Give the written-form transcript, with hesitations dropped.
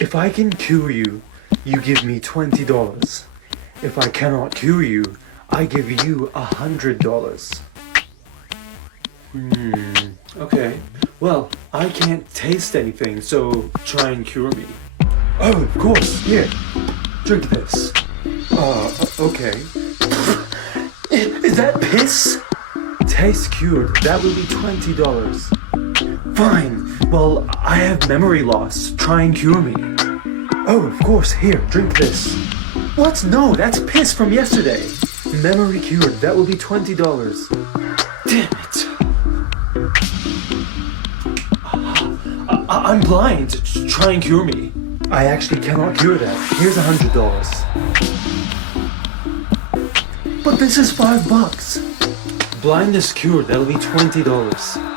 If I can cure you, you give me $20. If I cannot cure you, I give you $100. Okay. Well, I can't taste anything, so try and cure me. Oh, of course. Here, drink this. Okay. Is that piss? Taste cured. That will be $20. Fine. Well, I have memory loss. Try and cure me. Oh, of course. Here, drink this. What? No, that's piss from yesterday. Memory cured. That will be $20. Damn it. I'm blind. Try and cure me. I actually cannot cure that. Here's $100. But this is $5. Blindness cured. That'll be $20.